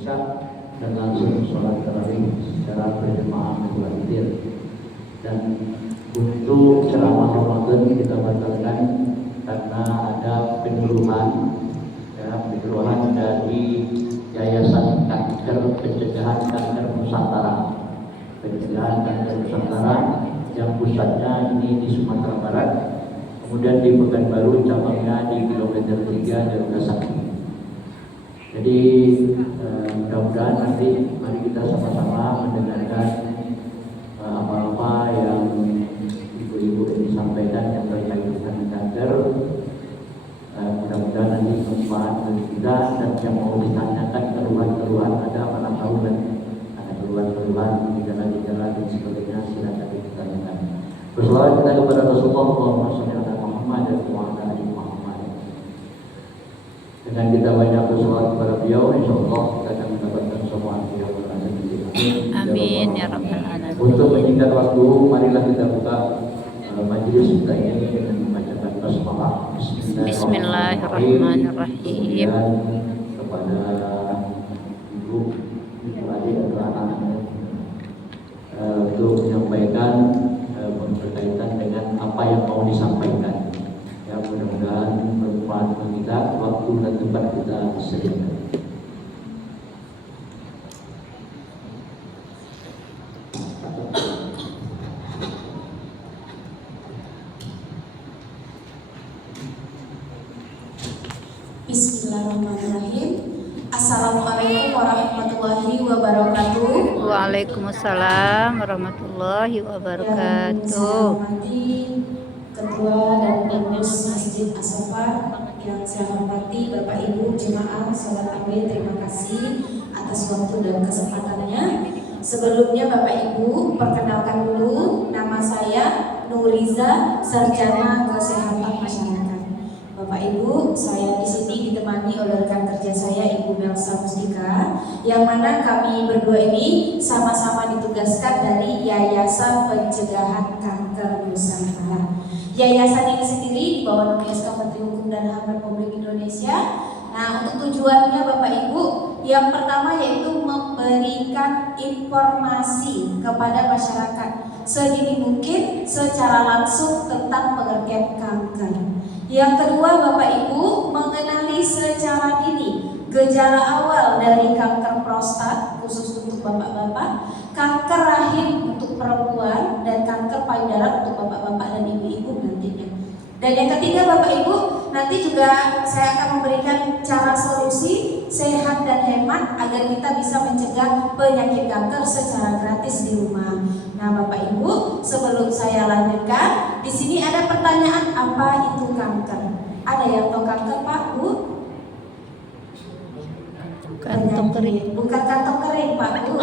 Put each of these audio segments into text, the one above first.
Isya dan langsung sholat tarawih secara berjemaah mutawatir. Dan untuk ceramah Ramadan kita batalkan karena ada penyuluhan dari Yayasan Kanker Pencegahan Kanker Nusantara, yang pusatnya ini di Sumatera Barat, kemudian di Pekanbaru cabangnya di kilometer 3 Garuda Sakti. Jadi mudah-mudahan nanti mari kita sama-sama mendengarkan apa-apa yang ibu-ibu ini sampaikan yang terkait dengan kanker. Mudah-mudahan nanti bermanfaat bagi kita, dan yang mau ditanyakan keluhan-keluhan ada mana tahu kan ada keluhan-keluhan gejala-gejala dan sebagainya, silakan ditanyakan. Berselawat kita kepada Rasulullah Muhammad dan Ali Muhammad. Dengan kita banyak berselawat kepada beliau, insya Allah kita akan mendapatkan semua yang berada di sini. Amin ya rabbal alamin. Untuk menyingkat waktu, marilah kita buka majelis kita ini dengan membacakan basmalah. Bismillahirrahmanirrahim. Kepada ibu adik atau anak-anak untuk menyampaikan berkaitan dengan apa yang mau disampaikan. Ya, mudah-mudahan bermanfaat bagi kita, waktu dan tempat kita sediakan. Bismillahirrahmanirrahim. Assalamualaikum warahmatullahi wabarakatuh. Waalaikumsalam warahmatullahi wabarakatuh. Yang saya hormati Ketua dan Pengurus Masjid As-Safar, yang saya hormati Bapak Ibu jemaah salat Tarawih, terima kasih atas waktu dan kesempatannya. Sebelumnya Bapak Ibu, perkenalkan dulu, nama saya Nuriza, Sarjana Kesehatan Masyarakat. Bapak Ibu, saya di sini ditemani oleh rekan kerja saya Ibu Melsa Mustika, yang mana kami berdua ini sama-sama ditugaskan dari Yayasan Pencegahan Kanker Nusantara. Yayasan ini sendiri di bawah naungan SK Menteri Hukum dan HAM Republik Indonesia. Nah, untuk tujuannya Bapak Ibu, yang pertama yaitu memberikan informasi kepada masyarakat sedini mungkin secara langsung tentang pengertian kanker. Yang kedua Bapak Ibu, mengenali secara dini gejala awal dari kanker prostat khusus untuk bapak-bapak, kanker rahim untuk perempuan, dan kanker payudara untuk bapak-bapak dan ibu-ibu nantinya. Dan yang ketiga Bapak Ibu, nanti juga saya akan memberikan cara solusi sehat dan hemat agar kita bisa mencegah penyakit kanker secara gratis di rumah. Nah Bapak Ibu, sebelum saya lanjutkan, di sini ada pertanyaan, apa itu kanker? Ada yang tahu kanker Pak Bu? Kantong kering. Bukan kantong kering Pak Bu.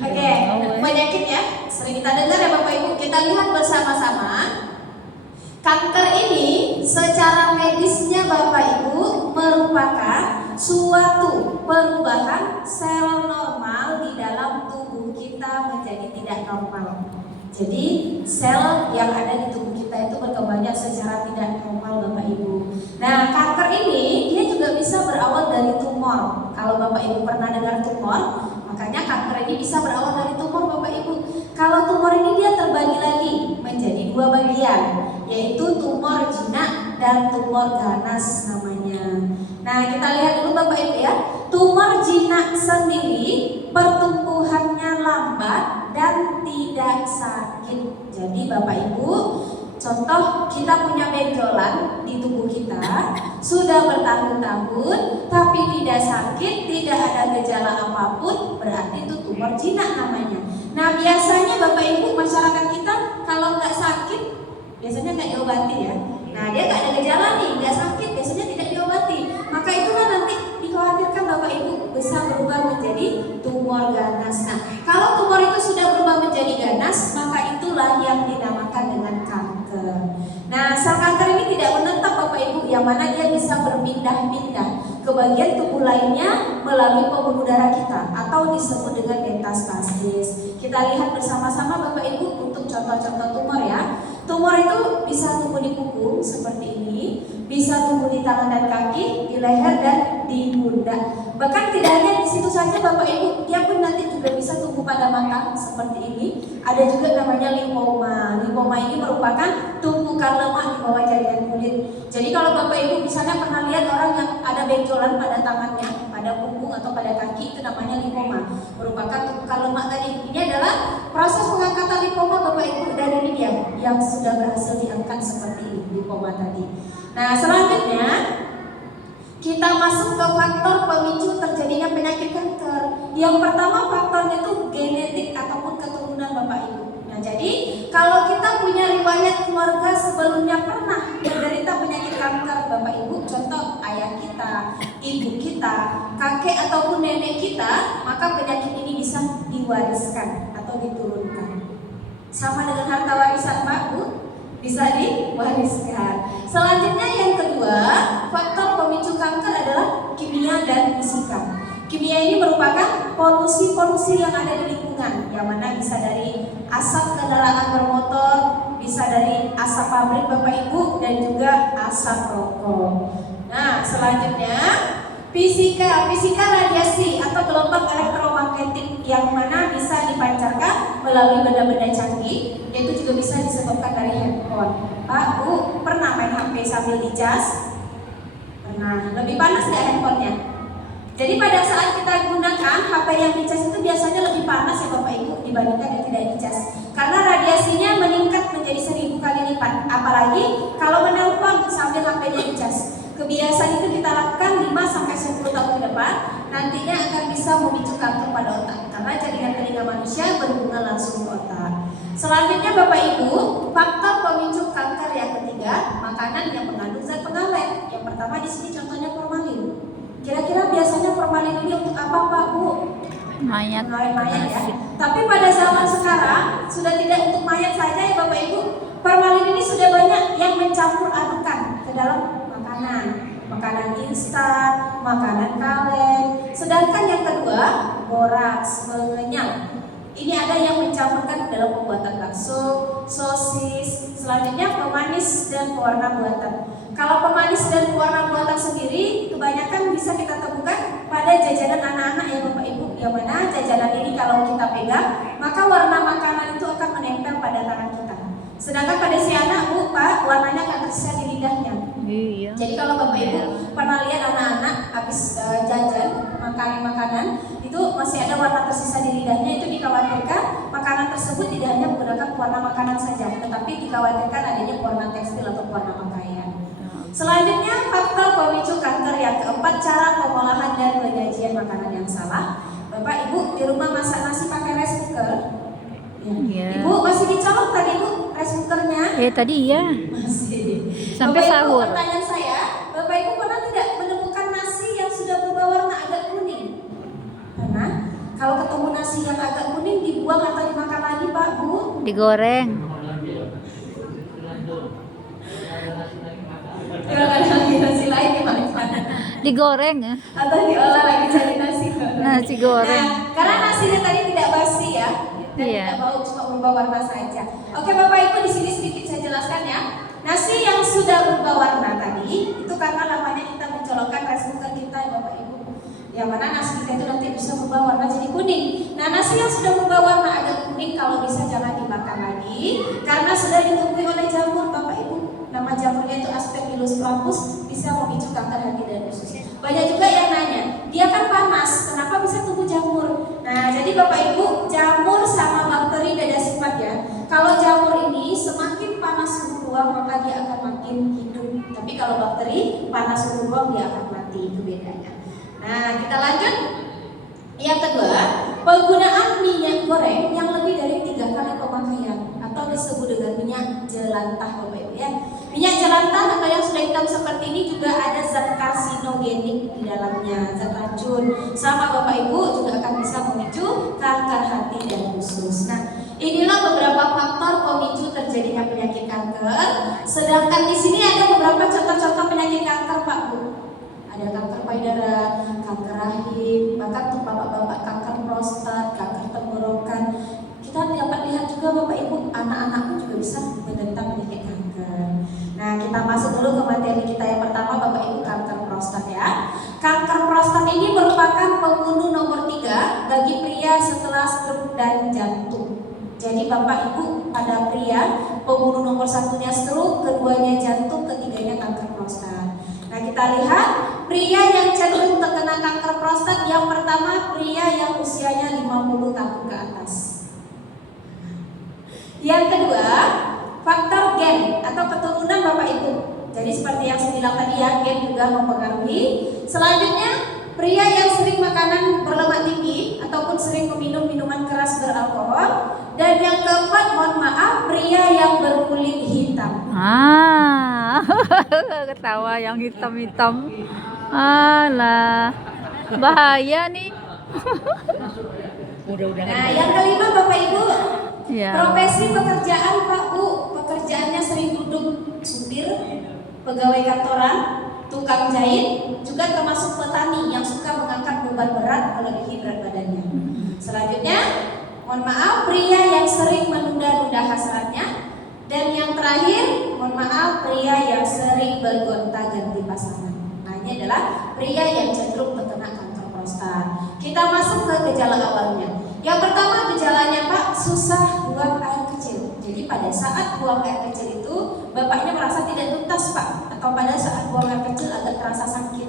Oke, penyakit ya, sering kita dengar ya Bapak Ibu. Kita lihat bersama-sama. Kanker ini secara medisnya Bapak Ibu merupakan suatu perubahan sel normal di dalam tubuh kita menjadi tidak normal. Jadi sel yang ada di tubuh kita itu berkembangnya secara tidak normal Bapak Ibu. Nah kanker ini dia juga bisa berawal dari tumor. Kalau Bapak Ibu pernah dengar tumor, makanya kanker ini bisa berawal dari tumor Bapak Ibu. Kalau tumor ini dia terbagi lagi menjadi dua bagian, yaitu tumor jinak dan tumor ganas namanya. Nah kita lihat dulu Bapak Ibu ya. Tumor jinak sendiri pertumbuhannya lambat dan tidak sakit. Jadi Bapak Ibu, contoh kita punya benjolan di tubuh kita sudah bertahun-tahun tapi tidak sakit, tidak ada gejala apapun, berarti itu tumor jinak namanya. Nah biasanya Bapak Ibu masyarakat kita kalau nggak sakit biasanya nggak diobati ya. Nah dia nggak ada gejala nih, nggak sakit, biasanya tidak diobati. Maka itulah nanti dikhawatirkan Bapak Ibu bisa berubah menjadi tumor ganas. Nah kalau tumor itu sudah berubah menjadi ganas, maka itulah yang dinamakan dengan kanker. Nah sel kanker ini tidak menetap Bapak Ibu, yang mana dia bisa berpindah-pindah ke bagian tubuh lainnya melalui pembuluh darah kita atau disebut dengan metastasis. Kita lihat bersama-sama Bapak Ibu untuk contoh-contoh tumor ya. Tumor itu bisa tumbuh di kuku seperti ini, bisa tumbuh di tangan dan kaki, di leher dan di pundak. Bahkan tidak hanya di situ saja Bapak Ibu, dia pun nanti juga bisa tumbuh pada mata seperti ini. Ada juga namanya lipoma. Lipoma ini merupakan tumpukan lemak di bawah jaringan kulit. Jadi kalau Bapak Ibu misalnya pernah lihat orang yang ada benjolan pada tangannya, pada punggung atau pada kaki, itu namanya lipoma, merupakan tumpukan lemak tadi. Ini adalah proses pengangkatan lipoma Bapak Ibu, dan ini dia yang sudah berhasil diangkat seperti ini, lipoma tadi. Nah selanjutnya kita masuk ke faktor pemicu terjadinya penyakit kanker. Yang pertama faktornya itu genetik ataupun keturunan Bapak Ibu. Nah jadi kalau kita punya riwayat keluarga sebelumnya pernah menderita penyakit kanker Bapak Ibu, contoh ayah kita, ibu kita, kakek ataupun nenek kita, maka penyakit ini bisa diwariskan atau diturunkan. Sama dengan harta warisan Pak Bu, bisa diwariskan. Selanjutnya yang kedua, faktor pemicu kanker adalah kimia dan fisika. Kimia ini merupakan polusi-polusi yang ada di lingkungan, yang mana bisa dari asap kendaraan bermotor, bisa dari asap pabrik Bapak Ibu, dan juga asap rokok. Nah selanjutnya fisika radiasi atau gelombang elektromagnetik yang mana bisa dipancarkan melalui benda-benda canggih, yaitu juga bisa disebabkan dari handphone. Pak Bu pernah main HP sambil dicas? Pernah. Lebih panas nggak handphonenya? Jadi pada saat kita gunakan HP yang dicas itu biasanya lebih panas ya Bapak Ibu dibandingkan yang tidak dicas, karena radiasinya meningkat menjadi 1000 kali lipat. Apalagi kalau menelpon sambil HP-nya dicas. Kebiasaan itu kita lakukan 5-10 tahun ke depan, nantinya akan bisa memicu kanker pada otak, karena jaringan telinga manusia berhubungan langsung ke otak. Selanjutnya Bapak Ibu, faktor pemicu kanker yang ketiga, makanan yang mengandung zat pengawet. Yang pertama di sini contohnya formalin. Kira-kira biasanya formalin ini untuk apa Pak Bu? Mayat. Mayat ya. Tapi pada zaman sekarang sudah tidak untuk mayat saja ya Bapak Ibu. Formalin ini sudah banyak yang mencampur adukan ke dalam makanan instan, makanan kaleng. Sedangkan yang kedua, boraks, mengenyal. Ini ada yang mencampurkan dalam pembuatan bakso, sosis, selanjutnya pemanis dan pewarna buatan. Kalau pemanis dan pewarna buatan sendiri kebanyakan bisa kita temukan pada jajanan anak-anak ya Bapak Ibu, yang mana jajanan ini kalau kita pegang maka warna makanan itu akan menempel pada tangan kita. Sedangkan pada si anak Bu, Pak, warnanya akan tersisa di lidahnya. Iya. Jadi kalau Bapak Ibu pernah lihat anak-anak habis jajan makan makanan itu masih ada warna tersisa di lidahnya, itu dikhawatirkan makanan tersebut tidak hanya menggunakan warna makanan saja, tetapi dikhawatirkan adanya warna tekstil atau warna pakaian. Selanjutnya faktor pemicu kanker yang keempat, cara pengolahan dan penyajian makanan yang salah. Bapak Ibu di rumah masak nasi pakai rice cooker. Ya. Ibu masih dicolok tadi Bu rice cookernya? Tadi iya. Masih. Sampai Bapak sahur. Ibu, pertanyaan saya, Bapak Ibu pernah tidak menemukan nasi yang sudah berubah warna agak kuning? Pernah? Kalau ketemu nasi yang agak kuning dibuang atau dimakan lagi Pak Bu? Digoreng. Kalau ada lagi nasi lain gimana? Digoreng ya. Atau diolah lagi jadi nasi goreng? Nasi goreng. Nah, karena nasinya tadi tidak basi ya, dan Iya. tidak bau, cuma berubah warna saja. Oke Bapak Ibu, di sini sedikit saya jelaskan ya. Nasi yang sudah berubah warna tadi itu karena namanya kita mencolokkan rice cooker kita ya Bapak Ibu, yang mana nasi kita itu nanti bisa berubah warna jadi kuning. Nah nasi yang sudah berubah warna agak kuning kalau bisa jangan dimakan lagi, karena sudah ditumbuhi oleh jamur Bapak Ibu. Nama jamurnya itu Aspergillus flavus, bisa memicu kanker hati dan usus. Banyak juga yang nanya, dia kan panas, kenapa bisa tumbuh jamur? Nah jadi Bapak Ibu, jamur sama bakteri beda sifat ya. Kalau jamur ini semakin panas suhu ruang maka dia akan makin hidup. Tapi kalau bakteri panas suhu ruang dia akan mati, itu bedanya. Nah kita lanjut. Yang kedua, penggunaan minyak goreng yang lebih dari 3 kali pemakaian atau disebut dengan minyak jelantah Bapak Ibu ya. Minyak jelantah atau yang sudah hitam seperti ini juga ada zat karsinogenik di dalamnya, zat racun. Sama Bapak Ibu juga akan bisa memicu kanker hati dan usus. Nah, inilah beberapa faktor pemicu terjadinya penyakit kanker. Sedangkan di sini ada beberapa contoh-contoh penyakit kanker Pak Bu. Ada kanker payudara, kanker rahim, bahkan untuk bapak-bapak kanker prostat, kanker tenggorokan. Kita dapat lihat juga Bapak Ibu, anak-anak pun juga bisa menderita penyakit kanker. Nah, kita masuk dulu ke materi kita yang pertama, Bapak Ibu, kanker prostat ya. Kanker prostat ini merupakan pembunuh nomor 3 bagi pria setelah stroke dan jantung. Jadi Bapak Ibu, pada pria pembunuh nomor 1-nya stroke, keduanya jantung, ketiganya kanker prostat. Nah, kita lihat pria yang cenderung terkena kanker prostat, yang pertama pria yang usianya 50 tahun ke atas. Yang kedua, faktor gen atau keturunan Bapak Ibu. Jadi seperti yang saya bilang tadi ya, gen juga mempengaruhi. Selanjutnya, pria yang sering makanan berlemak tinggi ataupun sering meminum minuman keras beralkohol. Dan yang keempat, mohon maaf, pria yang berkulit hitam. Ketawa yang hitam-hitam. Alah, bahaya nih. Nah, yang kelima Bapak Ibu, Ya. profesi pekerjaan Pak Bu, pekerjaannya sering duduk, supir, pegawai kantoran, tukang jahit, juga termasuk petani yang suka mengangkat beban berat melebihi berat badannya. Selanjutnya, mohon maaf, pria yang sering menunda-nunda hasratnya. Dan yang terakhir, mohon maaf, pria yang sering bergonta-ganti pasangan. Nah, ini adalah pria yang cenderung terkena kanker prostat. Kita masuk ke gejala awalnya. Yang pertama, gejalanya Pak, susah buang air kecil. Jadi pada saat buang air kecil itu, bapaknya merasa tidak tuntas Pak, atau pada saat buang air kecil agak terasa sakit.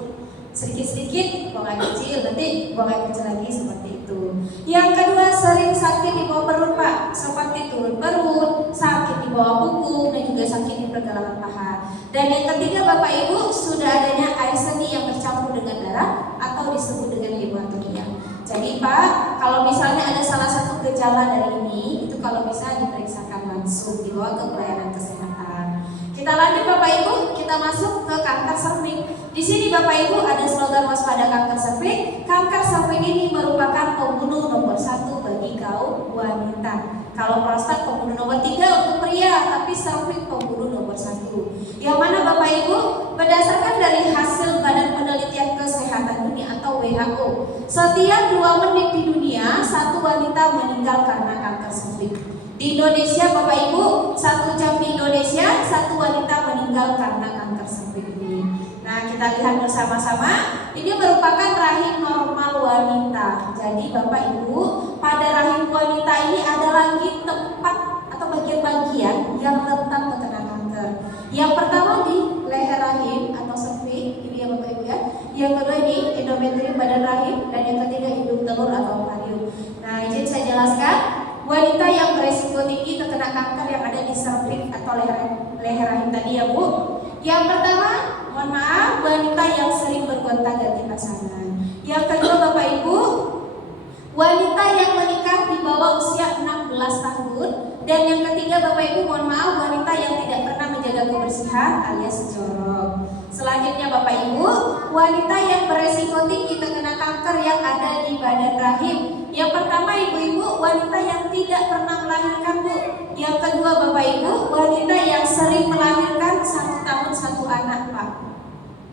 Sedikit-sedikit buang air kecil, nanti buang air kecil lagi, seperti itu. Yang kedua, sering sakit di bawah perut Pak, seperti turun perut, sakit di bawah punggung, dan juga sakit di pergelangan paha. Dan yang ketiga Bapak Ibu, sudah adanya air seni yang bercampur dengan darah atau disebut dengan hematuria. Jadi Pak, kalau misalnya ada salah satu gejala dari ini, itu kalau bisa diperiksakan langsung, dibawa ke pelayanan kesehatan. Kita lanjut Bapak Ibu, kita masuk ke kanker cervix. Di sini Bapak Ibu ada slogan waspada kanker cervix. Kanker cervix ini merupakan pembunuh nomor 1 bagi kaum wanita. Kalau prostat pembunuh nomor 3 untuk pria, tapi cervix pembunuh nomor 1. Yang mana Bapak Ibu, berdasarkan dari hasil Badan Penelitian Kesehatan Dunia atau WHO, setiap 2 menit di dunia, 1 wanita meninggal karena kanker cervix. Di Indonesia Bapak Ibu, 1 jam di Indonesia, 1 wanita meninggal karena kanker cervix ini. Nah, kita lihat bersama-sama, ini merupakan rahim normal wanita. Jadi Bapak Ibu, pada rahim wanita ini ada lagi tempat atau bagian-bagian yang rentan terkena kanker. Yang pertama di leher rahim atau cervix, ini ya Bapak Ibu ya. Yang kedua ini endometrium badan rahim, dan yang ketiga indung telur atau ovarium. Nah, izin saya jelaskan, wanita yang beresiko tinggi terkena kanker yang ada di cervix atau leher rahim tadi ya Bu. Yang pertama, mohon maaf, wanita yang sering bergonta-ganti pasangan. Yang kedua Bapak Ibu, wanita yang menikah di bawah usia 16 tahun. Dan yang ketiga Bapak Ibu, mohon maaf, wanita yang tidak pernah menjaga kebersihan alias jorok. Selanjutnya Bapak Ibu, wanita yang beresiko tinggi terkena kanker yang ada di badan rahim. Yang pertama ibu-ibu, wanita yang tidak pernah melahirkan Bu. Yang kedua Bapak Ibu, wanita yang sering melahirkan 1 tahun 1 anak Pak.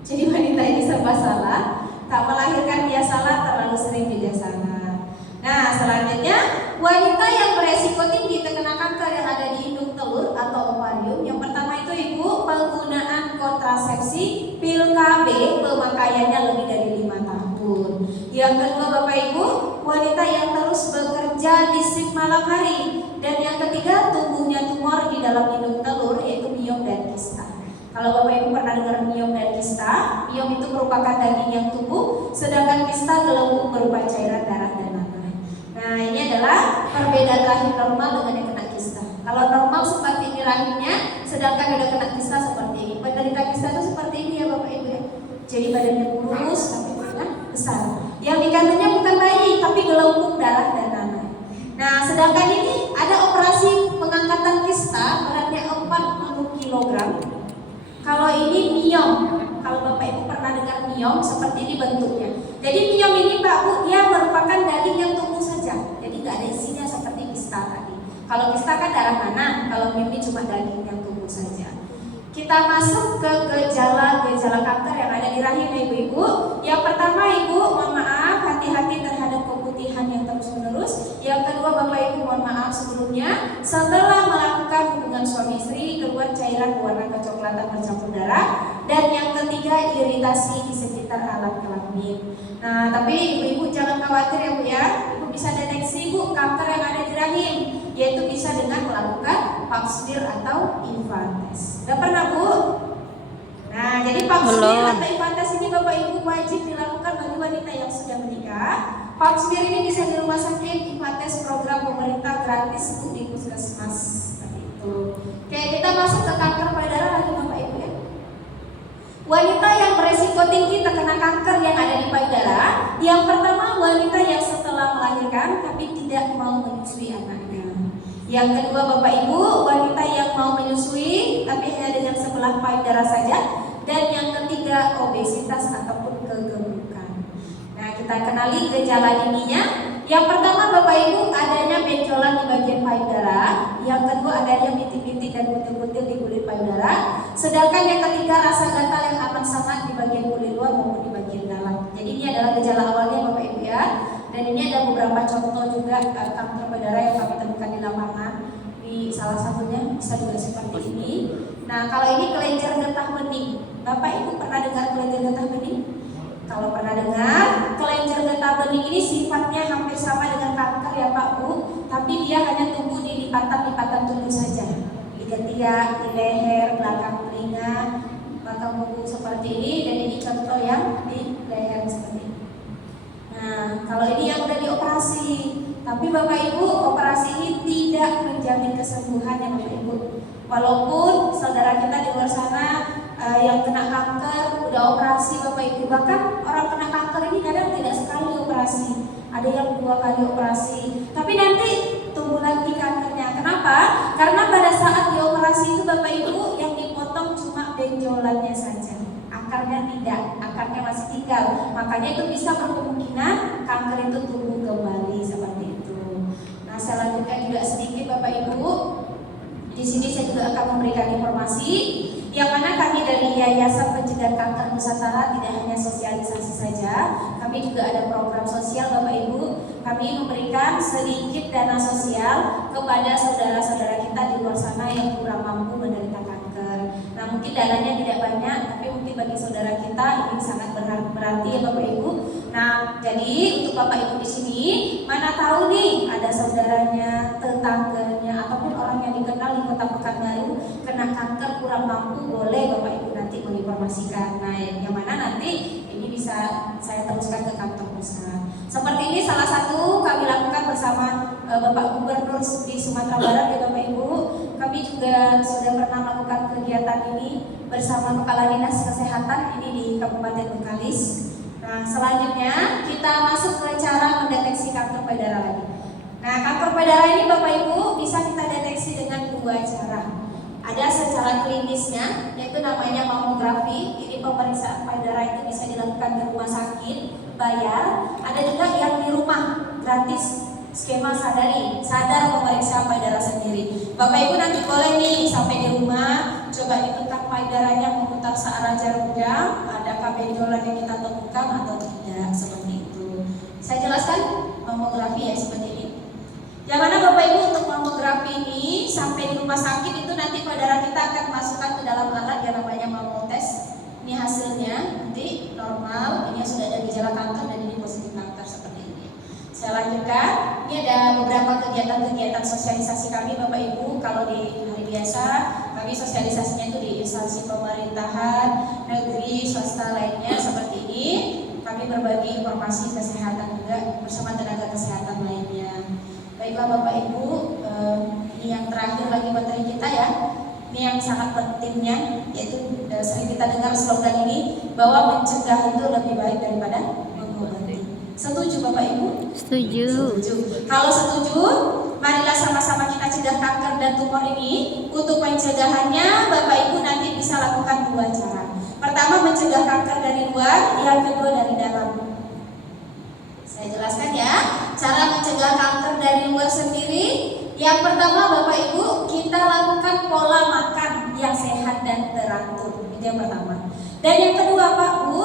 Jadi wanita ini serba salah, tak melahirkan dia salah, terlalu sering juga salah. Nah, selanjutnya wanita yang beresiko tinggi terkena kanker yang ada di indung telur atau ovarium. Yang pertama itu Ibu, penggunaan kontrasepsi pil KB, pemakaiannya lebih dari 5 tahun. Yang kedua Bapak Ibu, wanita yang terus bekerja di shift malam hari. Dan yang ketiga, tumbuhnya tumor di dalam indung telur, yaitu miom dan kista. Kalau Bapak Ibu pernah dengar miom dan kista, miom itu merupakan daging yang tumbuh, sedangkan kista gelembung berupa cairan darah dan nanah. Nah, ini adalah perbedaan rahim normal dengan yang kena kista. Kalau normal seperti ini rahimnya, sedangkan udah kena kista seperti ini. Penderita kista itu seperti ini ya Bapak Ibu ya. Jadi badannya kurus sampai besar. Yang dikandungnya bukan bayi, tapi gelembung darah dan nanah. Nah, sedangkan ini ada operasi pengangkatan kista beratnya 40 kg. Kalau ini miom, kalau Bapak Ibu pernah dengar miom, seperti ini bentuknya. Jadi miom ini Pak Bu, dia merupakan daging yang tumbuh saja. Jadi nggak ada isinya seperti kista tadi. Kalau kista kan darah nanah, kalau miom ini cuma daging yang tumbuh saja. Kita masuk ke gejala-gejala kanker yang ada di rahim ya Ibu-Ibu. Yang pertama Ibu, mohon maaf, hati-hati terhadap keputihan yang terus-menerus. Yang kedua Bapak Ibu, mohon maaf sebelumnya, setelah melakukan hubungan suami istri keluar cairan berwarna kecoklatan kelihatan bercampur darah. Dan yang ketiga, iritasi di sekitar alat kelamin. Nah, tapi ibu-ibu jangan khawatir ya Bu ya. Ibu bisa deteksi Bu kanker yang ada di rahim, yaitu bisa dengan melakukan pap smear atau IVA test. Udah pernah Bu? Nah, jadi pap smear atau IVA test ini Bapak Ibu wajib dilakukan bagi wanita yang sudah menikah. Pap smear ini bisa di rumah sakit, IVA test program pemerintah gratis Bu di puskesmas. Seperti itu. Oke, kita masuk ke kanker payudara lagi Bapak Ibu ya. Wanita yang beresiko tinggi terkena kanker yang ada di payudara, yang pertama wanita yang setelah melahirkan tapi tidak mau menyusui anaknya. Yang kedua Bapak Ibu, wanita yang mau menyusui tapi hanya dengan sebelah payudara saja. Dan yang ketiga, obesitas ataupun kegemukan. Nah, kita kenali gejala dininya. Yang pertama Bapak Ibu, adanya benjolan di bagian payudara. Yang kedua, adanya bintik-bintik dan butil-butil di kulit payudara. Sedangkan yang ketiga, rasa gatal yang amat sangat di bagian kulit luar maupun di bagian dalam. Jadi ini adalah gejala awalnya Bapak Ibu ya. Dan ini ada beberapa contoh juga kanker payudara yang kami temukan di lapangan. Di salah satunya bisa juga seperti ini. Nah, kalau ini kelenjar getah bening. Bapak Ibu pernah dengar kelenjar getah bening? Kalau pernah dengar, kelenjar getah bening ini sifatnya hampir sama dengan kanker ya Pak Bu, tapi dia hanya tumbuh di lipatan-lipatan tubuh saja, di ketiak, di leher, belakang telinga, belakang punggung seperti ini, dan ini contoh yang di leher seperti ini. Nah, kalau ini yang udah dioperasi, tapi Bapak Ibu operasi ini tidak menjamin kesembuhan ya Bapak Ibu. Walaupun saudara kita di luar sana yang kena kanker udah operasi Bapak Ibu, bahkan orang kena kanker ini kadang tidak sekali operasi, ada yang 2 kali operasi, tapi nanti tumbuh lagi kankernya. Kenapa? Karena pada saat dioperasi itu Bapak Ibu yang dipotong cuma benjolannya saja, akarnya tidak, akarnya masih tinggal, makanya itu bisa berkemungkinan kanker itu tumbuh kembali seperti itu. Nah, selanjutnya juga sedikit Bapak Ibu, di sini saya juga akan memberikan informasi yang mana kami dari Yayasan Pencegahan Kanker Nusantara tidak hanya sosialisasi saja, kami juga ada program sosial Bapak Ibu. Kami memberikan sedikit dana sosial kepada saudara-saudara kita di luar sana yang kurang mampu menderita kanker. Nah, mungkin dananya tidak banyak, tapi mungkin bagi saudara kita ini sangat berarti ya Bapak Ibu. Nah, jadi untuk Bapak Ibu di sini, mana tahu nih ada saudaranya, tetangganya, ataupun orang yang dikenal di Kota Pekanbaru kena kanker kurang mampu, boleh Bapak Ibu nanti menginformasikan. Nah, yang mana nanti ini bisa saya teruskan ke kantor pusat. Seperti ini salah satu kami lakukan bersama Bapak Gubernur di Sumatera Barat ya Bapak Ibu. Kami juga sudah pernah melakukan kegiatan ini bersama Kepala Dinas Kesehatan ini di Kabupaten Bengkalis. Nah, selanjutnya kita masuk ke cara mendeteksi kanker payudara lagi. Nah, kanker payudara ini Bapak Ibu bisa kita deteksi dengan 2 cara. Ada secara klinisnya, yaitu namanya mamografi. Ini pemeriksaan payudara itu bisa dilakukan di rumah sakit, bayar. Ada juga yang di rumah, gratis, skema sadar memeriksa payudara sendiri. Bapak Ibu nanti boleh nih sampai di rumah, coba ditekan payudaranya memutar searah jarum jam, adakah benjolan yang kita temukan atau tidak, seperti itu. Saya jelaskan mamografi ya seperti ini. Yang mana Bapak Ibu untuk mamografi ini sampai di rumah sakit itu nanti payudara kita akan masukkan ke dalam alat yang namanya mammotes. Ini hasilnya nanti normal, ini sudah ada gejala kanker dan ini positif kanker seperti ini. Saya lanjutkan, ini ada beberapa kegiatan-kegiatan sosialisasi kami Bapak Ibu. Kalau di hari biasa kami sosialisasinya itu di instansi pemerintahan, negeri, swasta lainnya seperti ini. Kami berbagi informasi kesehatan juga bersama tenaga kesehatan lainnya. Baiklah Bapak Ibu, ini yang terakhir lagi materi kita ya. Ini yang sangat pentingnya, yaitu sering kita dengar slogan ini bahwa mencegah itu lebih baik daripada mengobati. Setuju Bapak Ibu? Setuju. Kalau setuju, marilah sama-sama kita cegah kanker dan tumor ini. Untuk pencegahannya Bapak Ibu nanti bisa lakukan 2 cara. Pertama, mencegah kanker dari luar, yang kedua dari dalam. Saya jelaskan ya, cara mencegah kanker dari luar sendiri. Yang pertama Bapak Ibu, kita lakukan pola makan yang sehat dan teratur. Itu yang pertama. Dan yang kedua Pak Bu,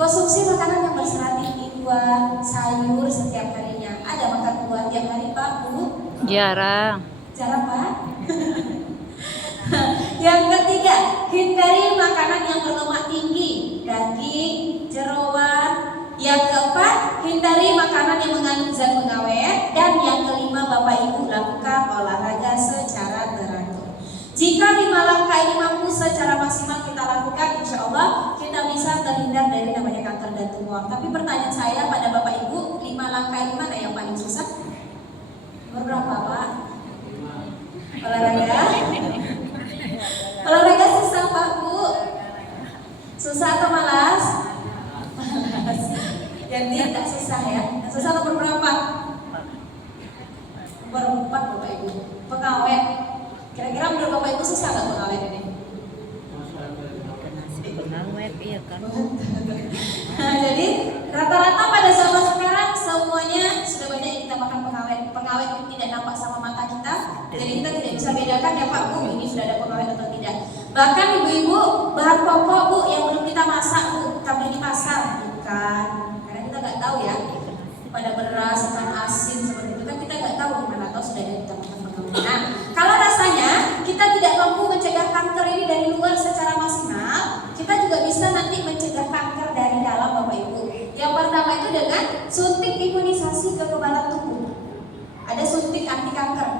konsumsi makanan yang berserat tinggi, buah, sayur setiap harinya. Ada makan buah tiap hari Pak Bu? Jarang. Jarang Pak? Yang ketiga, hindari makanan yang berlemak tinggi, daging, jeroan. Yang keempat, hindari makanan yang mengandung zat pengawet. Dan yang kelima, Bapak Ibu lakukan olahraga secara teratur. Jika 5 langkah ini mampu secara maksimal kita lakukan, insya Allah kita bisa terhindar dari namanya kanker dan tumor. Tapi pertanyaan saya pada Bapak Ibu, 5 langkah ini mana yang paling susah? Berapa Pak? Olahraga? Olahraga susah Pak Bu? Susah atau malas? Jadi tidak susah ya. Susah nomor berapa? Nomor 4 Bapak Ibu. Pengawet. Kira-kira menurut Bapak Ibu susah nggak pengawet ini? Pengawet iya kan. Nah, jadi rata-rata pada zaman sekarang semuanya sudah banyak yang kita makan pengawet. Pengawet itu tidak nampak sama mata kita, jadi kita tidak bisa bedakan ya Pak Bu ini sudah ada pengawet atau tidak. Bahkan ibu-ibu bahan pokok Bu yang belum kita masak Bu, kita beli di pasar bukan. Kita nggak tahu ya, pada beras, ikan asin seperti itu kan kita nggak tahu gimana, atau sudah ada kita makan pengawet. Nah, kalau rasanya kita tidak mampu mencegah kanker ini dari luar secara maksimal, kita juga bisa nanti mencegah kanker dari dalam Bapak Ibu. Yang pertama itu dengan suntik imunisasi kekebalan tubuh. Ada suntik anti kanker.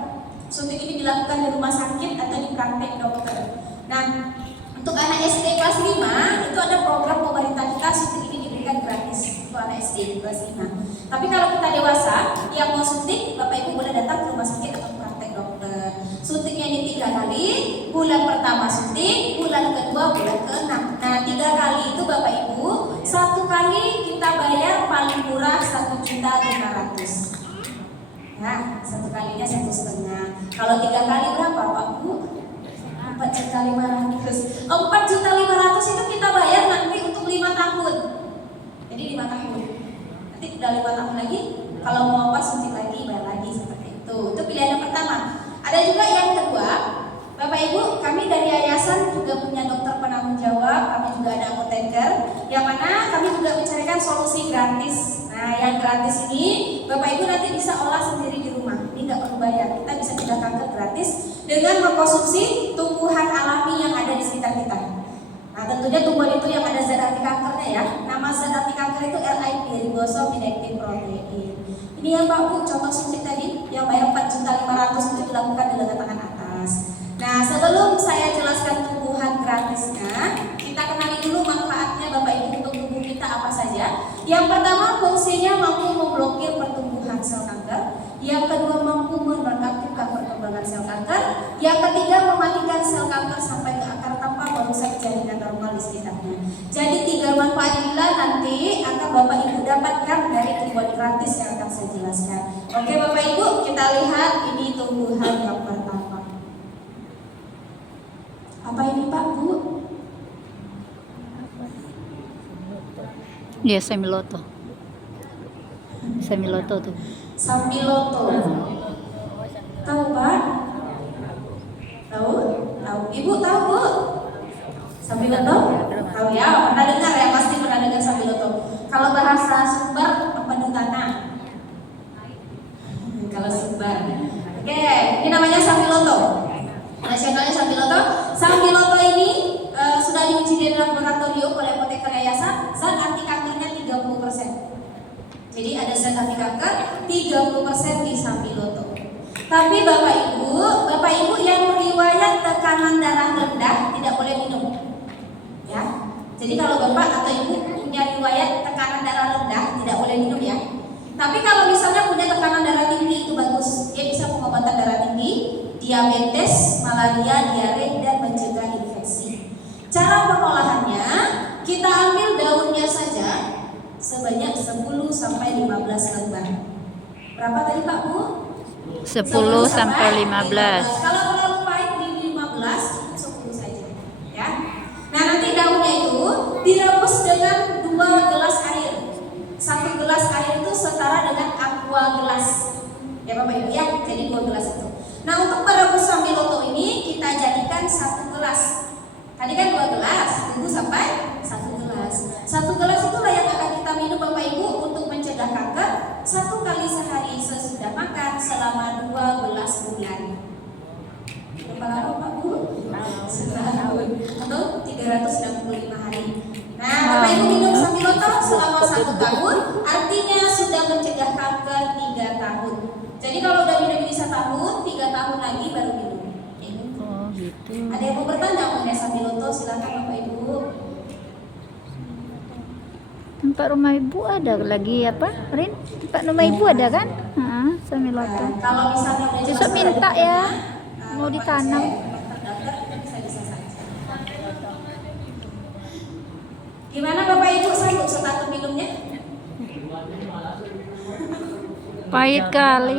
Suntik ini dilakukan di rumah sakit atau di praktek dokter. Nah, untuk anak SD kelas 5 itu ada program pemerintah kita, suntik ini diberikan gratis untuk anak SD kelas 5. Tapi kalau kita dewasa yang mau suntik, Bapak Ibu boleh datang ke rumah sakit atau praktek dokter. Suntiknya ini 3 kali, bulan pertama suntik, bulan kedua, bulan ke-6. Nah 3 kali itu Bapak Ibu, 1 kali kita bayar paling murah 1.500.000. Nah 1 kalinya 1,5. Kalau 3 kali berapa Pak Bu? 4.500.000. 4.500.000 itu kita bayar nanti untuk 5 tahun. Jadi 5 tahun. Nanti udah 5 tahun lagi, kalau mau apa suntik lagi, bayar lagi seperti itu. Itu pilihan yang pertama. Ada juga yang kedua, Bapak Ibu, kami dari yayasan juga punya dokter penanggung jawab, kami juga ada apoteker, yang mana kami juga mencarikan solusi gratis. Nah, yang gratis ini Bapak Ibu nanti bisa olah sendiri di rumah, ini nggak perlu bayar. Kita bisa cegah kanker gratis dengan mengkonsumsi tumbuhan alami yang ada di sekitar kita. Nah, tentunya tumbuhan itu yang ada zat anti kankernya ya. Nama zat anti kanker itu RIP, ribosominectin protein. Ini yang Pak Bu, contoh suntik tadi yang bayar 4.500.000 itu dilakukan di lengan tangan atas. Nah, sebelum saya jelaskan tumbuhan gratisnya, kita kenali dulu manfaatnya Bapak Ibu untuk tubuh kita apa saja. Yang pertama, fungsinya mampu memblokir pertumbuhan sel kanker. Yang kedua, mampu menonaktifkan perkembangan sel kanker. Yang ketiga, mematikan sel kanker sampai ke akar tanpa merusak jaringan normal di sekitarnya. Jadi 3 manfaat inilah nanti akan Bapak Ibu dapatkan dari tumbuhan gratis yang akan saya jelaskan. Oke Bapak Ibu, kita lihat ini tumbuhan yang pertama. Apa ini Pak Bu? Iya, semiloto. Semiloto tuh. Sambiloto. Tahu Pak? Tahu? Tahu. Ibu tahu Bu? Sambiloto? Tahu ya, pernah dengar ya, pasti pernah dengar sambiloto. Kalau bahasa Sumbar apa tanah? Kalau Sumbar. Oke, ini namanya sambiloto. Nasionalnya sambiloto. Sambiloto ini sudah diuji di laboratorium oleh apoteker yayasan, zat anti kankernya 30%. Jadi ada zat anti kanker 30% di sambiloto. Tapi Bapak Ibu yang riwayat tekanan darah rendah tidak boleh minum. Ya. Jadi kalau Bapak atau Ibu punya riwayat tekanan darah rendah tidak boleh minum ya. Tapi kalau misalnya punya tekanan darah tinggi itu bagus. Dia bisa pengobatan darah tinggi, diabetes, malaria, diare dan mencegah infeksi. Cara pengolahannya, kita ambil daunnya saja sebanyak 10 sampai 15 lembar. Berapa tadi Pak Bu? 10 sampai 15. Kalau terlalu pahit di 15, cukup 10 saja. Ya. Nah nanti daunnya itu direbus dengan 2 gelas air. 1 gelas air itu setara dengan aqua gelas. Ya Bapak Ibu ya, jadi 2 gelas itu. Nah untuk merebus sambiloto ini kita jadikan 1 gelas. Tadi kan 2 gelas, tunggu sampai 1 gelas. 1 gelas itulah yang akan kita minum Bapak Ibu untuk mencegah kanker 1 kali sehari sesudah makan selama 12 bulan. Berapa lama Pak Bu? Setahun. 365 hari. Nah, Bapak Ibu minum Sambiloto selama 1 tahun, artinya sudah mencegah kanker 3 tahun. Jadi kalau udah minum ini 1 tahun, 3 tahun lagi baru minum. Oh gitu. Ada yang mau bertanya mengenai Sambiloto? Silakan Bapak Ibu. Tempat rumah ibu ada lagi apa, Rin? Tempat rumah ibu ada kan? Sambiloto. Kalau misalnya udah Besok jelas minta ada ya, bertanya, mau Bapak ditanam. saya terdaftar, bisa saja. Gimana Bapak Ibu, sanggup satu minumnya? Pahit kali.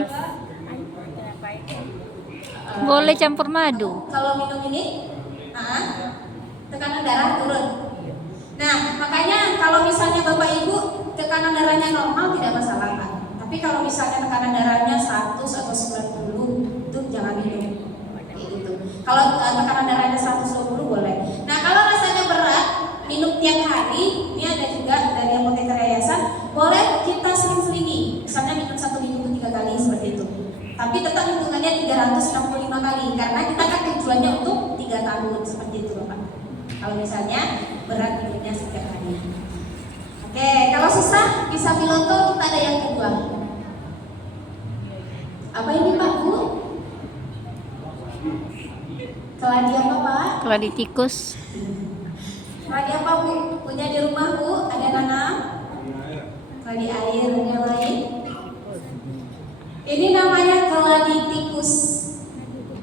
Boleh campur madu. Kalau minum ini, tekanan darah turun. Nah, makanya kalau misalnya Bapak Ibu tekanan darahnya normal tidak masalah Pak. Tapi kalau misalnya tekanan darahnya 100 atau 90 itu jangan minum. Kayak gitu. Kalau tekanan darahnya 120 boleh. Nah, kalau rasanya berat, minum tiap hari, ini ada juga dari apoteker yayasan, boleh kita sering-selingi. Misalnya minum 1 minggu 3 kali seperti itu. Tapi tetap hitungannya 365 kali karena kita kan tujuannya untuk 3 tahun seperti itu Bapak. Kalau misalnya berat minumnya 3 kali. Oke, kalau susah di Sambiloto kita ada yang kedua. Apa ini Pak Bu? Keladi apa Pak? Keladi tikus. Keladi apa Bu? Punya di rumah Bu? Ada nanam? Keladi air dan yang lain? Ini namanya keladi tikus.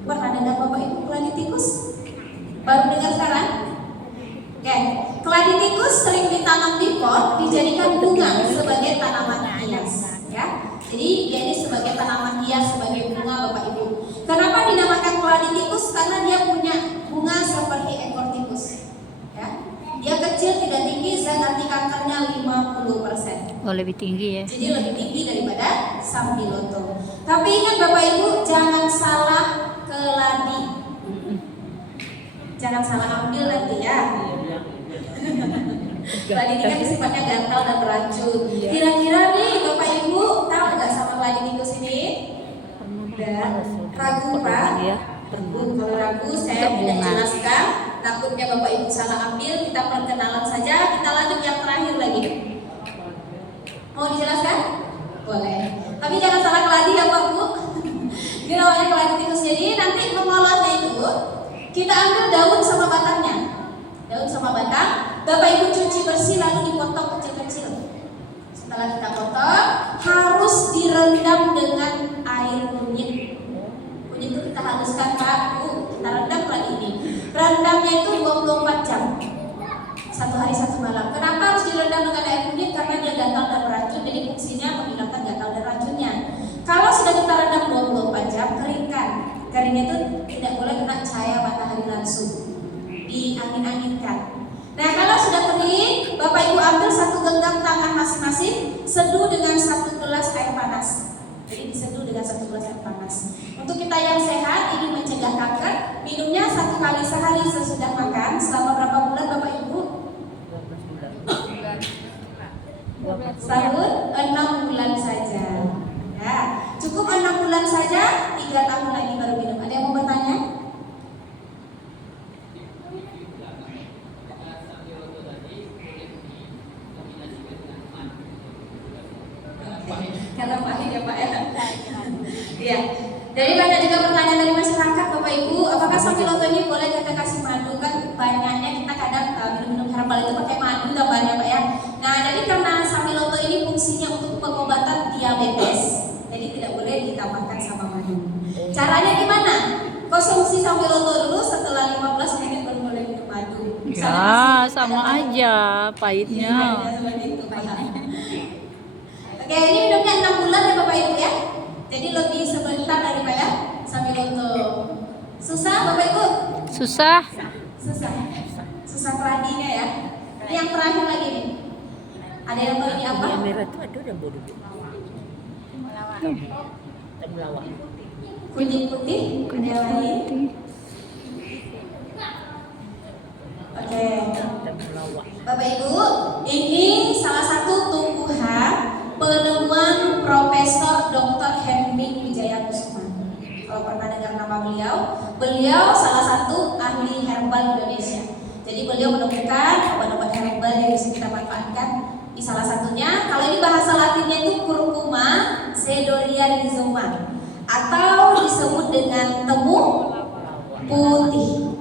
Pernah dengar Bapak Ibu keladi tikus? Baru dengar sekarang? Oke, keladi tikus sering ditanam di pot, dijadikan bunga sebagai tanaman hias, ya. Jadi dia ini sebagai tanaman hias, sebagai bunga Bapak Ibu. Kenapa dinamakan keladi tikus? Karena dia punya bunga seperti ekor tikus, ya. Dia kecil, tidak tinggi, zat anti kankernya 50%. Oh lebih tinggi ya. Jadi lebih tinggi daripada Sambiloto. Tapi ingat Bapak Ibu, jangan salah keladi. Jangan salah ambil nanti ya. Keladi ini kan sifatnya gatal dan beracun. Kira-kira nih Bapak Ibu tahu nggak sama keladi tikus ini? Dan ragu Pak? Ragu. Kalau ragu saya tidak jelaskan. Takutnya Bapak Ibu salah ambil. Kita perkenalan saja. Kita lanjut yang terakhir lagi. Mau dijelaskan? Boleh. Tapi jangan salah keladi ya Pak Bu. Ini namanya keladi tikus. Jadi nanti mengolahnya itu kita ambil daun sama batangnya. Daun sama batang, Bapak Ibu cuci bersih lalu dipotong kecil-kecil. Setelah kita potong, harus direndam dengan air kunyit. Kunyit itu kita haluskan Pak Bu. Kita rendam lagi ini. Rendamnya itu 24 jam. 1 hari 1 malam. Kenapa harus direndam dengan air kunyit? Karena dia gatal dan beracun. Jadi fungsinya menghilangkan gatal dan racunnya. Kalau sudah kita rendam 24 jam, keringkan. Keringnya itu tidak boleh kena cahaya matahari langsung. Diangin-anginkan. Nah kalau sudah kering, Bapak Ibu ambil 1 genggam tangan masing-masing, seduh dengan 1 gelas air panas. Jadi diseduh dengan 1 gelas air panas. Untuk kita yang sehat, ini mencegah kanker. Minumnya 1 kali sehari sesudah makan. Selama berapa bulan Bapak Ibu? Setahun, 6 bulan saja. Ya, cukup 6 bulan saja, 3 tahun lagi baru minum. Ada yang mau bertanya? Karena pahit ya Pak ya. Iya. Jadi banyak juga pertanyaan dari masyarakat Bapak Ibu, apakah Sambiloto ini boleh kita kasih madu? Kan banyaknya kita kadang minum-minum herbal itu pakai madu gambarnya Pak ya. Nah jadi karena Sambiloto ini fungsinya untuk pengobatan diabetes, jadi tidak boleh ditambahkan sama madu. Caranya gimana? Konsumsi Sambiloto dulu, setelah 15 menit baru boleh minum madu. Ya sama aja pahitnya. Oke, ini minumnya 6 bulan ya Bapak Ibu ya. Jadi lebih sebentar daripada Sambiloto. Susah Bapak Ibu? Susah. Susah keladinya ya. Ini yang terakhir lagi nih. Ada yang tahu ini apa? Yang merah itu ada yang bodoh. Temulawak. Kunyit putih. Kunyit putih. Oke. Temulawak. Bapak Ibu, ini salah satu tumbuhan penemuan Profesor Dr. Henry Wijaya Kusuma. Kalau pernah dengar nama beliau salah satu ahli herbal Indonesia. Jadi Jadi beliau menemukan obat-obat herbal yang bisa kita manfaatkan. Di salah satunya, kalau ini bahasa Latinnya itu Curcuma sedoria rhizoma, atau disebut dengan temu putih.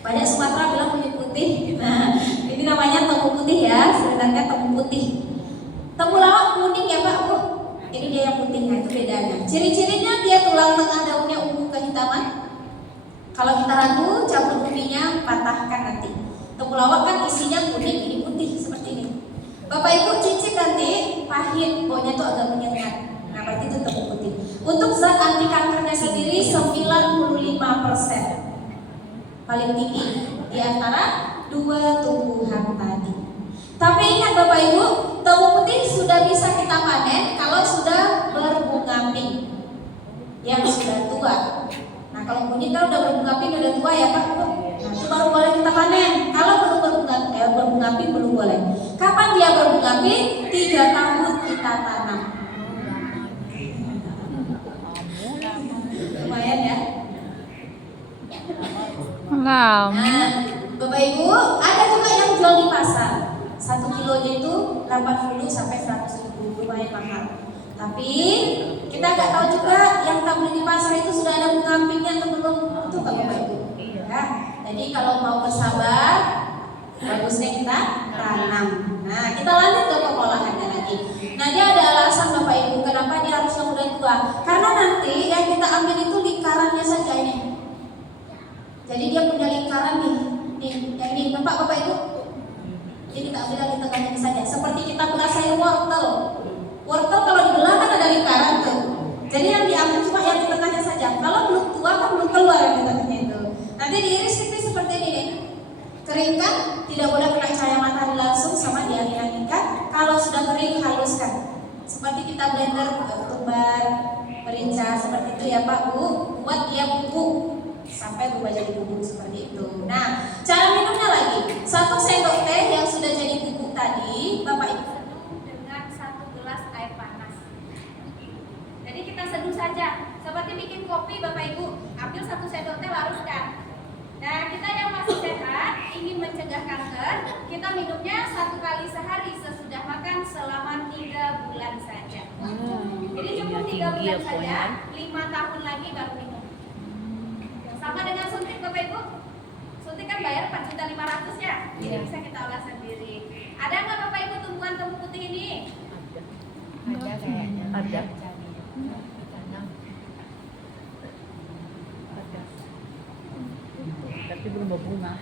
Banyak Sumatera bilang kunyit putih. Nah, ini namanya temu putih ya, sebenarnya temu putih. Temulawak kuning ya Pak Bu. Ini dia yang putih, nah itu bedanya. Ciri-cirinya dia tulang tengah daunnya ungu kehitaman. Kalau kita ragu, campur kunyitnya, patahkan nanti. Temulawak kan isinya kuning, ini putih seperti ini. Bapak Ibu cicip nanti pahit, baunya tuh agak menyengat. Nah berarti itu temu putih. Untuk zat anti kankernya sendiri 95%. Paling tinggi di antara dua tumbuhan tadi. Tapi ingat Bapak Ibu, temu putih sudah bisa kita panen kalau sudah berbunga pink, yang sudah tua. Nah kalau kunyit kan udah berbunga pink udah tua ya Pak Bu. Nah itu baru boleh kita panen. Kalau belum berbunga pink belum boleh. Kapan dia berbunga pink? 3 tahun kita tanam. Lumayan ya. Lama. Nah, Bapak Ibu, ada juga yang jual di pasar. 1 kilonya itu 80 sampai 100 ribu, lumayan mahal. Tapi kita nggak tahu juga yang kita beli di pasar itu sudah ada bunga pinknya atau belum, itu nggak Bapak Ibu. Ya, jadi kalau mau bersabar, bagusnya kita tanam. Nah, kita lanjut ke pengolahannya lagi. Nah, dia ada alasan Bapak Ibu kenapa dia harus yang udah tua. Karena nanti yang kita ambil itu lingkarannya saja ini. Jadi dia punya lingkaran nih, yang ini Bapak Ibu. Jadi kita ambil di tengahnya ini saja. Seperti kita belah sayur wortel. Wortel kalau dibelah kan ada lingkaran tuh. Jadi yang diambil cuma yang di tengahnya saja. Kalau belum tua kan belum keluar yang di tengahnya itu. Nanti diiris tipis seperti ini nih. Keringkan, tidak boleh kena cahaya matahari langsung sama diangin-anginkan. Kalau sudah kering haluskan. Seperti kita blender ketumbar, merica seperti itu ya Pak Bu. Buat dia bubuk sampai berubah jadi bubuk seperti itu. Nah, cara minumnya lagi. 1 sendok teh yang sudah jadi bubuk tadi, Bapak Ibu seduh dengan 1 gelas air panas. Jadi kita seduh saja, seperti bikin kopi Bapak Ibu. Ambil 1 sendok teh larutkan. Nah, kita yang masih sehat, ingin mencegah kanker, kita minumnya 1 kali sehari sesudah makan selama 3 bulan saja. Jadi cukup 3 bulan saja, 5 tahun lagi baru minum. Sama dengan suntik Bapak Ibu. Suntik kan bayar 4.500.000 ya. Jadi bisa kita olah sendiri. Ada nggak Bapak Ibu tumbuhan temu putih ini? Ada kayaknya. Ada. Tapi belum berbunga.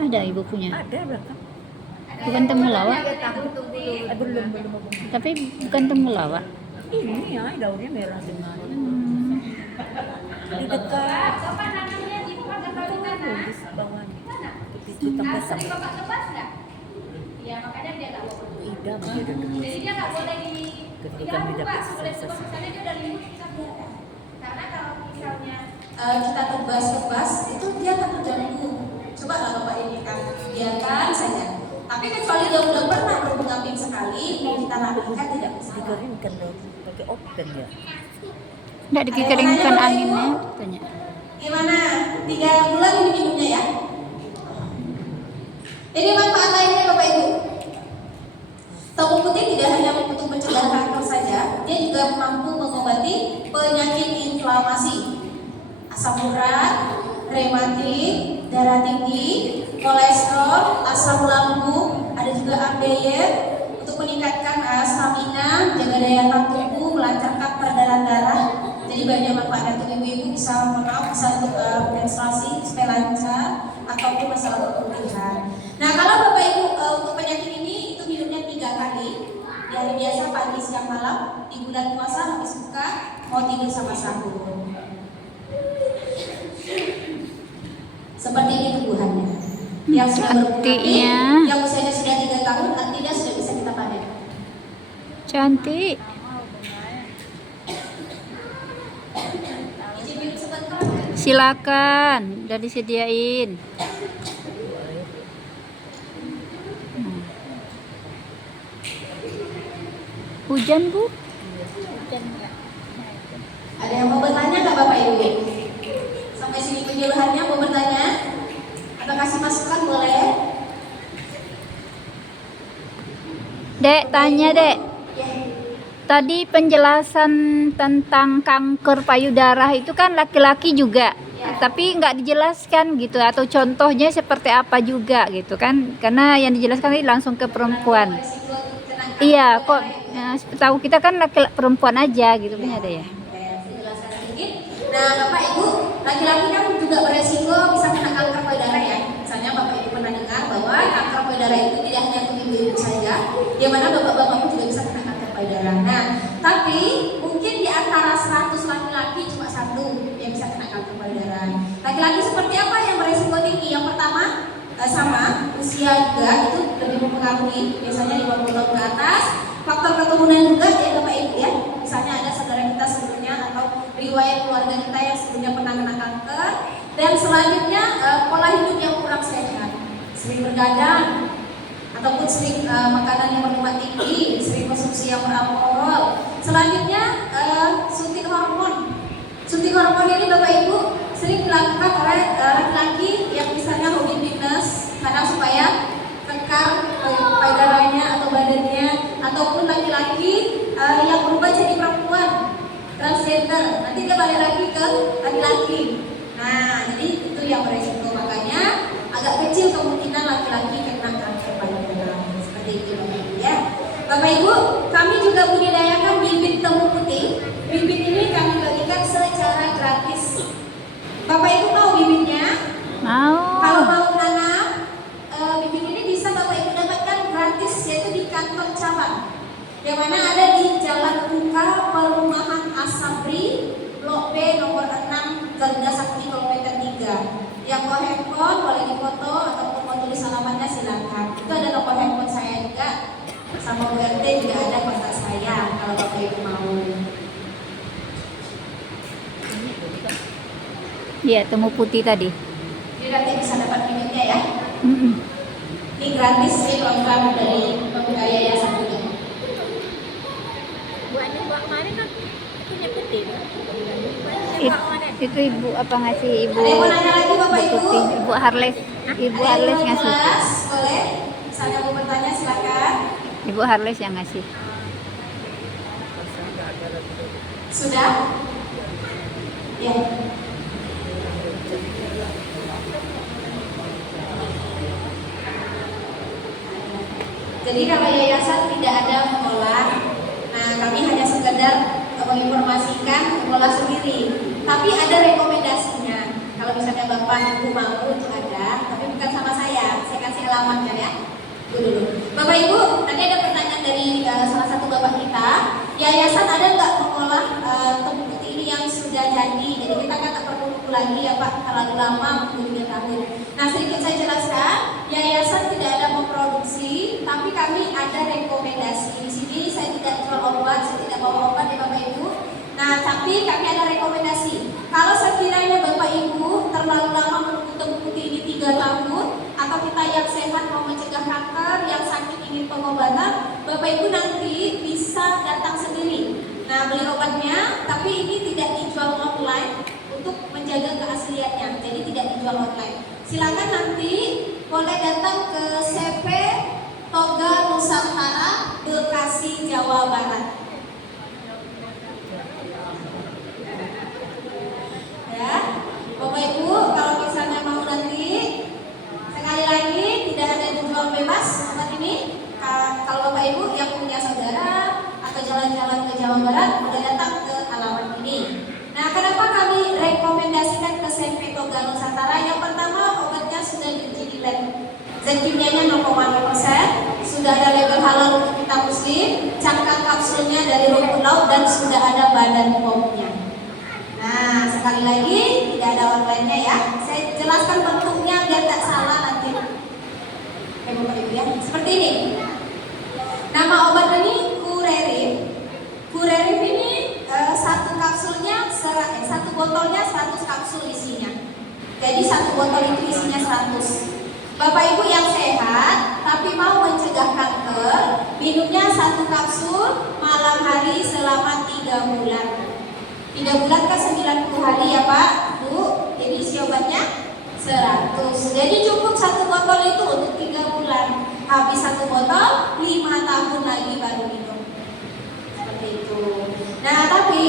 Ada ibu punya. Ada belakang. Bukan temulawak. Belum berbunga. Tapi bukan temulawak. Ini ya daunnya merah dengan. Di dekat Bapak nanamnya Ibu kan nggak tahu di mana? di bawah Di mana? itu tempat Sering Bapak tebas nggak? Iya makanya dia nggak boleh. tidak begitu. Jadi dia nggak boleh di. Ketika Dia tidak buka, bisa boleh selesai. tebas misalnya dia udah limut kita biarkan. Karena kalau misalnya kita tebas itu dia akan terganggu. Coba lah Bapak ini kan biarkan saja. Tapi kecuali dia udah pernah berbunga pink sekali, mau kita rapikan tidak bisa. Dikeringkan dong pakai oven ya. Enggak dikeringkan anginnya tanya. Gimana? 3 bulan ini minumnya ya. Ini manfaat lainnya Bapak Ibu. Temu putih tidak hanya untuk mencegah kanker saja, dia juga mampu mengobati penyakit inflamasi, asam urat, rematik, darah tinggi, kolesterol, asam lambung, ada juga ambeien untuk meningkatkan stamina, menjaga daya tahan tubuh, melancarkan peredaran darah. Jadi banyak manfaatnya untuk ibu-ibu bisa untuk menstruasi supaya lancar ataupun masalah kebutuhan. Nah kalau Bapak Ibu untuk penyakit ini itu minumnya 3 kali. Di hari biasa pagi, siang, malam. Di bulan puasa habis buka mau tidur sama sahur. Seperti ini tumbuhannya. Yang sudah berbunga pink, yang usianya sudah 3 tahun, artinya sudah bisa kita panen. Cantik. Silakan, udah disediain. Hujan Bu? Ada yang mau bertanya nggak Bapak Ibu? Sampai sini penyuluhannya mau bertanya? masukan boleh. Dek, tanya Dek. Ya. Tadi penjelasan tentang kanker payudara itu kan laki-laki juga, tapi nggak dijelaskan gitu, atau contohnya seperti apa juga gitu kan? Karena yang dijelaskan tadi langsung ke perempuan. Resiko kena kanker Iya, kok payudara. tahu kita kan laki-laki perempuan aja gitu punya ada ya. Saya jelaskan sedikit. Nah, Bapak Ibu, laki-laki kan juga beresiko bisa kena kanker payudara ya. Misalnya Bapak Ibu pernah dengar bahwa kanker payudara itu tidak hanya untuk ibu-ibu saja, di mana bapak-bapak pun juga bisa kena kanker payudara. Nah, tapi mungkin di antara 100 laki-laki cuma 1 yang bisa kena kanker payudara. Laki-laki seperti apa yang beresiko tinggi? Yang pertama, sama usia juga itu lebih mempengaruhi, biasanya 50 tahun ke atas. Faktor keturunan juga ya Bapak Ibu ya. Misalnya ada saudara kita sebelumnya atau riwayat keluarga kita yang sebelumnya pernah kena kanker. Dan selanjutnya pola hidup yang kurang sehat, sering bergadang ataupun sering makanan yang berlemak tinggi, sering konsumsi yang beralkohol. Selanjutnya suntik hormon. Suntik hormon ini Bapak Ibu sering dilakukan oleh laki-laki yang misalnya hobi fitness, karena supaya kekar payudaranya atau badannya, ataupun laki-laki yang berubah jadi perempuan transgender, nanti dia balik lagi ke laki-laki. Nah, jadi itu yang beresiko, makanya agak kecil kemungkinan laki-laki kena kanker payudara. Seperti itu Bapak Ibu ya. Bapak Ibu, kami juga budidayakan bibit temu putih. Bibit ini kami bagikan secara gratis. Bapak Ibu mau bibitnya? Mau. Kalau mau nanam, bibit ini bisa Bapak Ibu dapatkan gratis, yaitu di kantor cabang, yang mana ada di Jalan Buka Perumahan Asabri, Blok B nomor 6, Garuda Sakti kilometer 3. Yang mau handphone boleh difoto ataupun mau tulis alamatnya silakan. Itu ada nomor handphone saya juga, sama Bu RT juga ada kontak saya kalau Bapak Ibu mau. Iya, temu putih tadi. Jadi nanti bisa dapat bibitnya ya. Mm-mm. Ini gratis sih program dari pemuda yayasan juga. Itu ibu apa ngasih ibu? Ada yang mau nanya lagi Bapak Ibu? Putih, ibu Harles. Ibu Ada yang Harles mau ngasih. kelas? Boleh. Misalnya mau bertanya silakan. Ibu Harles yang ngasih. Sudah? Ya. Jadi kalau yayasan tidak ada mengolah. Nah, kami hanya sekedar menginformasikan mengolah sendiri. Tapi ada rekomendasinya. Kalau misalnya Bapak Ibu mau itu ada, tapi bukan sama saya. Saya kasih alamatnya ya. Dulu. Bapak Ibu, nanti ada pertanyaan dari salah satu Bapak kita. Yayasan ada nggak mengolah temu putih ini yang sudah jadi? Jadi kita kan tak perlu nunggu lagi ya Pak, terlalu lama 3 tahun. Nah, sedikit saya jelaskan, yayasan tidak ada memproduksi, tapi kami ada rekomendasi. Di sini saya tidak jual obat, saya tidak bawa obat ya Bapak Ibu. Nah, tapi kami ada rekomendasi. Kalau sekiranya Bapak Ibu terlalu lama menunggu temu putih ini 3 tahun, atau kita yang sehat mau mencegah kanker, yang sakit ingin pengobatan, Bapak Ibu nanti bisa datang sendiri. Nah, beli obatnya, tapi ini tidak dijual online untuk menjaga keasliannya, jadi tidak dijual online. Silakan nanti boleh datang ke CP Toga Nusantara, Bekasi, Jawa Barat. Ya, Bapak Ibu, kalau misalnya mau nanti, sekali lagi tidak ada dijual bebas obat ini. Kalau Bapak Ibu yang punya saudara atau jalan-jalan ke Jawa Barat, boleh datang ke alamat ini. Nah, kenapa kami rekomendasikan ke CP Toga Nusantara? Yang pertama, obatnya sudah diuji di lab. Zat kimianya 0,0%, sudah ada label halal untuk kita muslim, cangkang kapsulnya dari rumput laut, dan sudah ada badan POM-nya. Nah, sekali lagi tidak ada online-nya ya. Saya jelaskan bentuknya biar tak salah nanti. Bapak Ibu ya. Seperti ini. Nama obat ini Curerif. Curerif ini satu kapsulnya satu botolnya 100 kapsul isinya. Jadi satu botol itu isinya 100. Bapak Ibu yang sehat tapi mau mencegah kanker, minumnya 1 kapsul malam hari selama 3 bulan. 3 bulan ke 90 hari ya Pak, Bu. Jadi isi obatnya 100. 500. Jadi cukup satu botol itu untuk 3 bulan. Habis satu botol, 5 tahun lagi baru minum. Seperti itu. Nah, tapi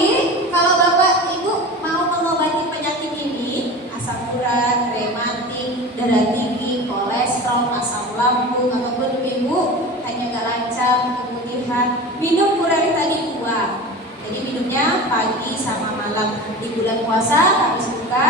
kalau Bapak Ibu mau mengobati penyakit ini, asam urat, rematik, darah tinggi, kolesterol, asam lambung, ataupun Ibu hanya gak lancar, kemutihan, minum Pureri tadi 2. Jadi minumnya pagi sama malam di bulan puasa, habis buka,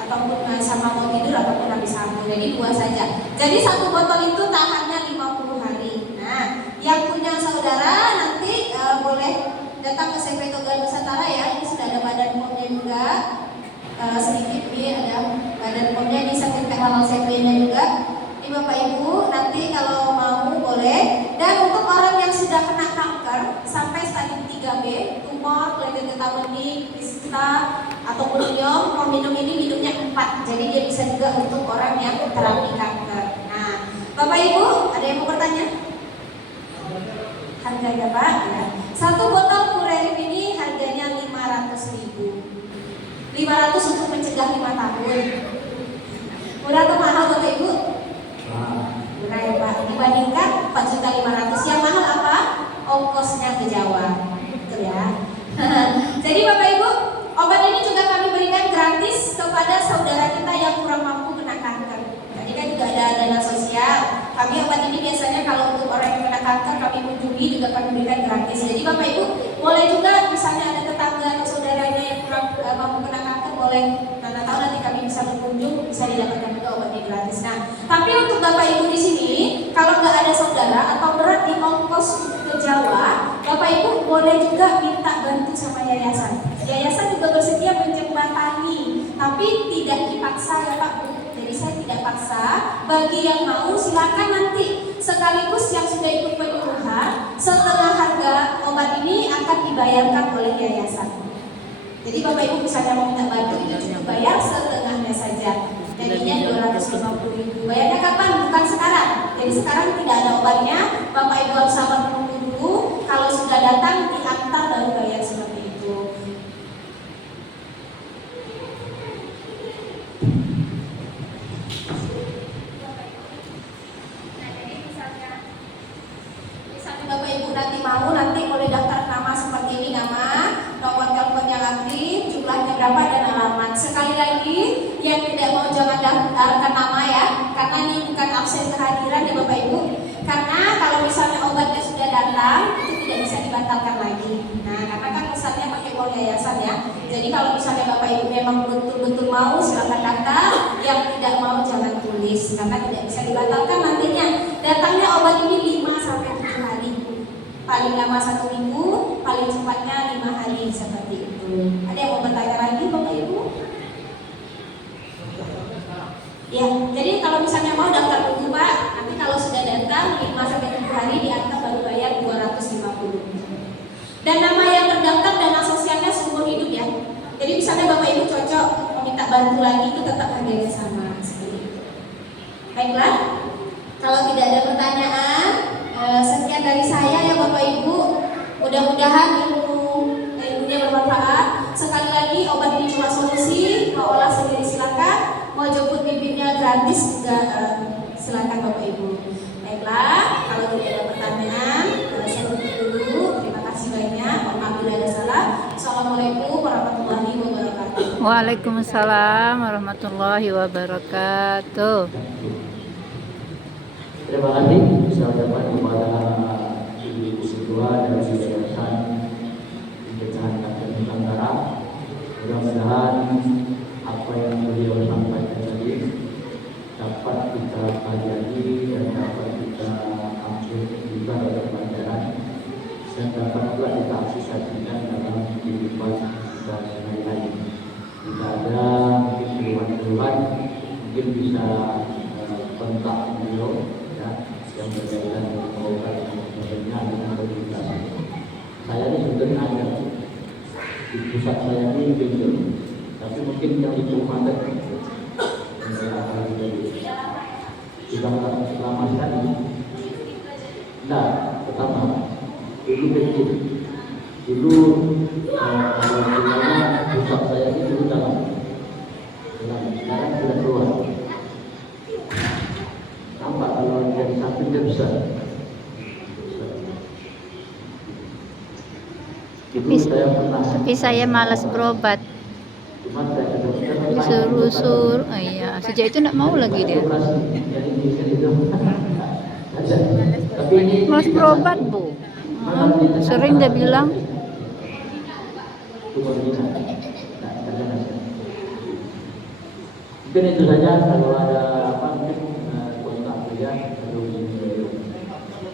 ataupun sama mau tidur, ataupun habis sahur. Jadi 2 saja. Jadi satu botol itu tahannya 50 hari. Nah, yang punya saudara nanti boleh datang ke CV Toga Nusantara ya. Ini sudah ada badan POM-nya juga. Sedikit nih ada badan POM-nya, ini sertifikat halal CV-nya juga. Ini Bapak Ibu nanti kalau mau boleh. Dan untuk orang yang sudah kena kanker sampai stadium 3B, tumor, kelainan getah bening, kista, ataupun myom, mau minum ini minumnya 4. Jadi dia bisa juga untuk orang yang terapi kanker. Nah, Bapak Ibu ada yang mau bertanya? Harganya Pak? Ya. Satu botol Pureri ini harganya 500.000. 500 untuk mencegah 5 tahun. Murah atau mahal Bapak Ibu? Murah ya Pak. Dibandingkan 4.500.000. Yang mahal apa? Ongkosnya ke Jawa. Betul ya. Jadi Bapak Ibu, obat ini juga kami berikan gratis kepada saudara kita yang kurang mampu kena kanker. Tadi kan juga ada dana sosial. Kami obat ini biasanya kalau untuk orang yang kena kanker kami kunjungi juga kami berikan gratis. Jadi Bapak Ibu boleh juga misalnya ada tetangga atau saudaranya yang kurang mampu kena kanker, boleh mana tahu nanti kami bisa berkunjung, bisa didapatkan juga obatnya gratis. Nah, tapi untuk Bapak Ibu di sini kalau nggak ada saudara atau berat di ongkos ke Jawa, Bapak Ibu boleh juga minta bantu sama yayasan. Yayasan juga bersedia menjembatani, tapi tidak dipaksa ya Pak Bu. Jadi saya tidak paksa. Bagi yang mau silakan nanti sekaligus yang sudah ikut penyuluhan, setengah harga obat ini akan dibayarkan oleh yayasan. Jadi Bapak Ibu misalnya mau minta bantu itu cukup bayar setengahnya saja. Jadinya 250.000. Bayarnya kapan? Bukan sekarang. Jadi sekarang tidak ada obatnya. Bapak Ibu harus sabar menunggu dulu. Kalau sudah datang diantar baru bayar seperti itu. Misalnya Bapak Ibu nanti mau, nanti boleh daftar nama seperti ini, nama, nomor teleponnya aktif, jumlahnya berapa dan alamat. Sekali lagi, yang tidak mau jangan daftarkan nama ya, karena ini bukan absen kehadiran ya Bapak Ibu. Karena kalau misalnya obatnya sudah datang, itu tidak bisa dibatalkan lagi. Nah, karena kan pesannya pakai uang yayasan ya. Jadi kalau misalnya Bapak Ibu memang betul-betul mau, silakan daftar. Yang tidak mau jangan tulis, karena tidak bisa dibatalkan nantinya. Datangnya obat ini 5-7 hari. Paling lama 1 minggu, paling cepatnya 5 hari seperti itu. Ada yang mau bertanya lagi Bapak Ibu? Ya, jadi kalau misalnya mau daftar dulu Pak, nanti kalau sudah datang 5-7 hari diantar baru bayar 250. Dan nama yang terdaftar dana sosialnya seumur hidup ya. Jadi misalnya Bapak Ibu cocok meminta bantu lagi itu tetap harganya sama seperti itu. Baiklah, kalau tidak ada pertanyaan, sekian dari saya ya Bapak Ibu. Mudah-mudahan ilmunya bermanfaat. Sekali lagi obat ini cuma solusi, mau olah sendiri silakan. Mau jemput bibitnya gratis juga silakan Bapak Ibu. Baiklah, kalau tidak ada pertanyaan, saya tutup dulu. Terima kasih banyak. Mohon maaf bila ada salah. Assalamualaikum warahmatullahi wabarakatuh. Waalaikumsalam warahmatullahi wabarakatuh. Terima kasih saya ucapkan kepada Ibu Ketua dan Yayasan Pencegahan Kanker Nusantara. Mudah-mudahan apa yang beliau sampaikan tadi dapat kita pelajari dan dapat kita ambil juga dalam pelajaran dan dapat juga kita aplikasikan dalam kehidupan dan lain-lain. Jika ada mungkin keluhan-keluhan, mungkin bisa kontak beliau ya, yang berkaitan dengan obat dan sebagainya dengan komunikasi. Saya ini sebenarnya ada di pusat saya ini pinjam, tapi mungkin yang itu mandek sudah lama sekali. Nah, pertama dulu kecil, dulu kalau pusat saya ini dulu dalam, sekarang sudah keluar. penyakitnya besar. Itu saya pernah. Tapi saya malas berobat. Cuma saya dokter Disuruh-suruh, oh iya, sejak itu nggak mau lagi dia. Tapi ini Malas berobat, Bu. Sering dia bilang. Mungkin itu saja, kalau ada